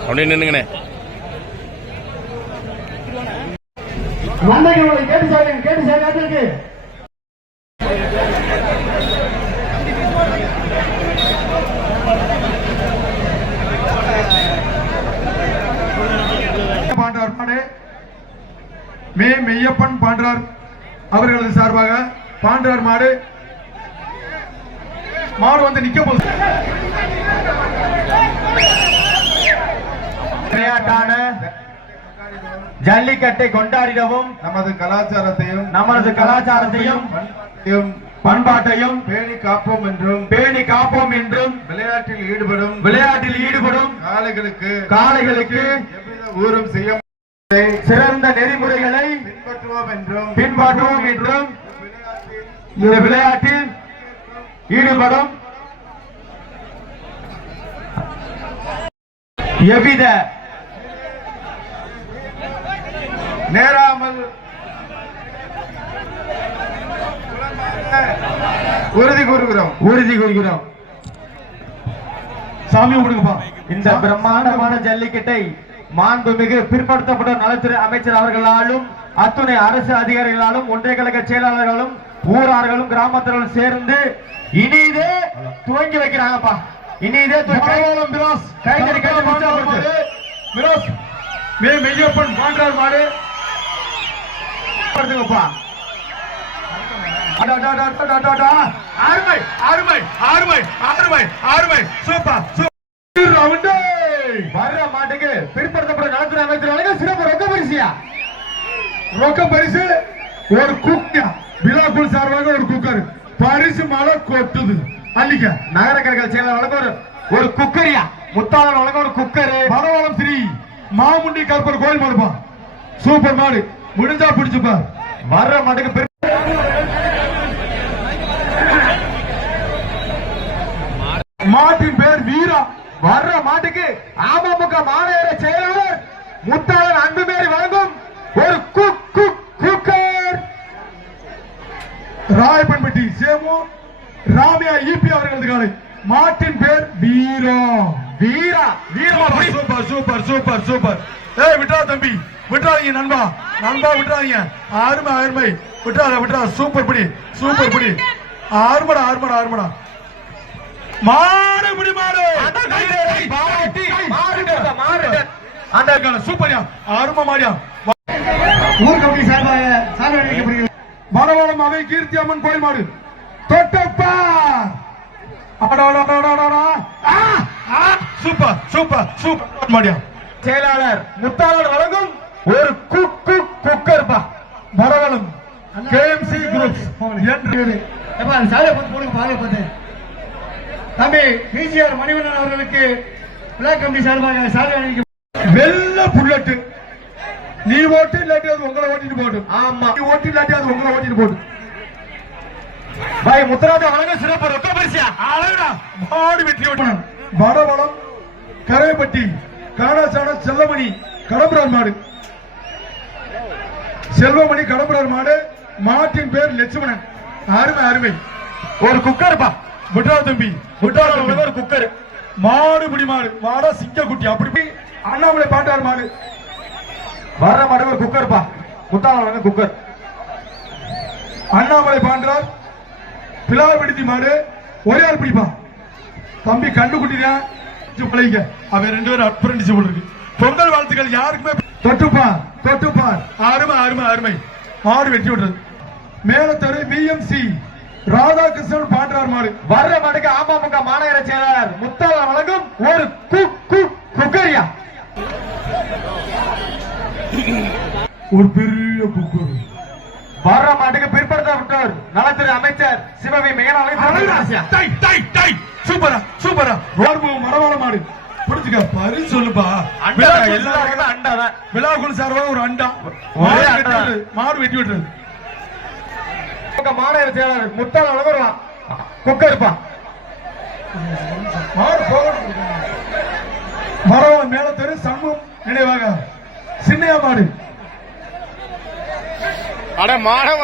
அப்படியே நின்னுங்கண்ணே. நன்மைகளை கேட்டு சாருங்க கேட்டு சார் இருக்கு. பாண்டார் மாடு மே மெய்யப்பன் பாண்டார் அவர்களது சார்பாக பாண்டார் மாடு மாடு வந்து நிக்க போகுது. விளையாட்டான ஜல்லிக்கட்டை கொண்டாடிடவும் நமது கலாச்சாரத்தையும் நமது கலாச்சாரத்தையும் பண்பாட்டையும் பேணி காப்போம் என்றும் பேணி காப்போம் என்றும் விளையாட்டில் ஈடுபடும் விளையாட்டில் ஈடுபடும் காளைகளுக்கு காளைகளுக்கு ஊரும் செய்ய சிறந்த நெறிமுறைகளை பின்பற்றுவோம் என்றும் பின்பற்றுவோம் என்றும் இந்த விளையாட்டில் ஈடுபடும். எவ்வித நேராமல் உறுதி கூறுகிறோம். உறுதி கூறுகிறோம். சாமி கும்பிடுங்கப்பா இந்த பிரம்மாண்டமான ஜல்லிக்கட்டை மாண்புமிகு பிற்படுத்தப்பட்ட நலத்துறை அமைச்சர் அவர்களாலும் அத்துணை அரசு அதிகாரிகளாலும் ஒன்றிய கழக செயலாளர்களும் ஊரார்களும் கிராமத்தினரும் சேர்ந்து இனிதே துவங்கி வைக்கிறாங்கப்பா. இனிதே மரவாளம் மிராஸ் கைதறி கைதறி உற்சாகப்படுத்து. மிராஸ் மே மெய்யப்பன் பாண்டார் மாடு. படுத்துங்கப்பா. அருமை அருமை அருமை அருமை அருமை சூப்பர் சூப்பர் ரவுண்டு. வர்ற மாட்டுக்கு பிற்படுத்தப்பட்ட நலத்துறை அமைச்சர் சிறப்பு ரொக்க பரிசியா ரொக்க பரிசு? ஒரு குக்கர் விழாக்குள் சார்பாக ஒரு குக்கர். பரிசு மழை கொட்டுது. அல்லிக்க நகர கழக செயலாளர் ஒரு ஒரு குக்கரியா? முத்தாளர் வழங்க ஒரு குக்கரு. பரவாயில்ல ஸ்ரீ. மாமுண்டி கருப்பர் கோயில் மாடுப்பா. சூப்பர் மாடு. முடிஞ்சா பிடிச்சுப்பா வர்ற மாட்டுக்கு பெரிய மாட்டின் பேர் வீரா. வர்ற மாட்டுக்கு அமமுக மாநகர செயலாளர் அன்பு அன்புமேரி வழங்கும் ஒரு குக் குக் குக்கர் ராயப்பன்பட்டி சேமு ராமியா ஈபி அவர்களது காலை. மாட்டின் பேர் வீரா. வீரா. வீரமா. சூப்பர் சூப்பர் சூப்பர் சூப்பர் ஏய் விட்றா தம்பி. விட்றாதீங்க நண்பா. நண்பா விட்றாதீங்க. அருமை அருமை. விட்றாத விட்றா. சூப்பர் பிடி சூப்பர் பிடி. ஆறுமடா ஆறுமடா ஆறுமடா மாடு பிடி மாடு மாறுங்க, மாறுங்க. அந்த சூப்பர்யா. அருமை மாடியா ஊர் சார்பு அளிக்கப்படுகிறது அவை கீர்த்தி அம்மன் கோயில் மாடு தொட்டப்பா சூப்பர் சூப்பர் சூப்பர். மாடியா செயலாளர் முத்தாளன் வழங்கும் ஒரு குக் குக் குக்கர் பா மரவளம் கேஎம்சி குரூப்ஸ். என்று தம்பி பிசிஆர் மணிவண்ணன் அவர்களுக்கு பிளாக் கமிட்டி சார்பாக சார்பு அளிக்க வெள்ள புல்லட்டு. நீ ஓட்டு இல்லாட்டி அது உங்களை ஓட்டிட்டு போட்டும் ஆமா. நீ ஓட்டு இல்லாட்டி அது உங்களை ஓட்டிட்டு போட்டும் பாய் முத்துராஜா வழங்க சிறப்பு. ரொக்க பரிசியா அழகுடா. மாடு வெற்றி ஓட்டணும் வடவளம் கரைப்பட்டி காணாசான செல்லமணி கடம்புரார் மாடு. செல்வமணி கடம்புரார் மாடு. மாட்டின் பேர் லட்சுமணன். அருமை அருமை. ஒரு குக்கர் பா. விட்டா தம்பி விட்டா ஒரு குக்கர். மாடு பிடி மாடு. மாடா சிங்க குட்டி அப்படி அண்ணாமலை பாட்டார் மாடு. வர்ற மாட்டுக்கு ஒரு குக்கர் பா. குக்கர். அண்ணாமலை பாண்டார் பிளார் பிடித்தி மாடு ஒரே ஆள் பிடிப்பா. தம்பி கண்டு குட்டிதான் அவன் ரெண்டு பேரும் அப்ரண்டிஸ் போல பொங்கல் வாழ்த்துக்கள் யாருக்குமே தொட்டுப்பார் தொட்டுப்பார் அருமை அருமை அருமை. மாடு வெட்டி விடுறது மேலத்தரு பிஎம்சி ராதாகிருஷ்ணன் பாண்டார் மாடு. வர்ற மாட்டுக்கு அமமுக மாநகர செயலாளர். முத்தாளன் வழங்கும் ஒரு குக் குக் குக்கரியா ஒரு பெரிய குக்கர் வர்ற மாட்டுக்கு பிற்படுத்தப்பட்டோர் நலத்துறை அமைச்சர் சிவவி மேலாளர். சூப்பரா சூப்பரா. ரோடு மரவாள மாடு. பிடிச்சுக்க பரிசு சொல்லுப்பா. விழாக்குழு எல்லாருக்குமே சார்பாக- அண்டாதான் விழாக்குழு சார்பாக ஒரு அண்டா. ஒரே அண்டா. மாடு வெட்டி விட்டுறது மாநகர செயலாளர் முத்தாளன் வழங்க ஒரு குக்கர் பா மாடு போகணும். மரவாள மேல தெரு சண்முகம் நினைவாக. சின்னையா மாடு. அட மாணவ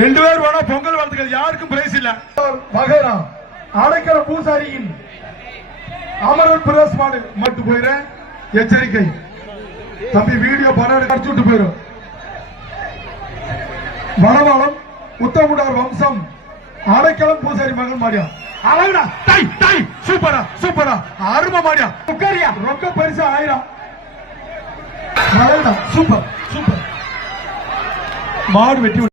ரெண்டு பேர் வேணா பொங்கல் வாழ்த்துக்கள். யாருக்கும் பிரைஸ் இல்ல. வகைரா அடைக்கல பூசாரியின் அமரன் பிரதேச மாடு மட்டு போயிடுறேன் எச்சரிக்கை. தம்பி வீடியோ படம் எடுக்க அடிச்சு விட்டு போயிடும் வடவாளம் உத்தமுடார் வம்சம் அடைக்கலம் பூசாரி மகன் மாடியா அழகுடா. டை டை சூப்பரா சூப்பரா. அருமை மாடியா உட்காரியா? ரொக்க பரிசு ஆயிரம். சூப்பர் சூப்பர் மாடு வெட்டி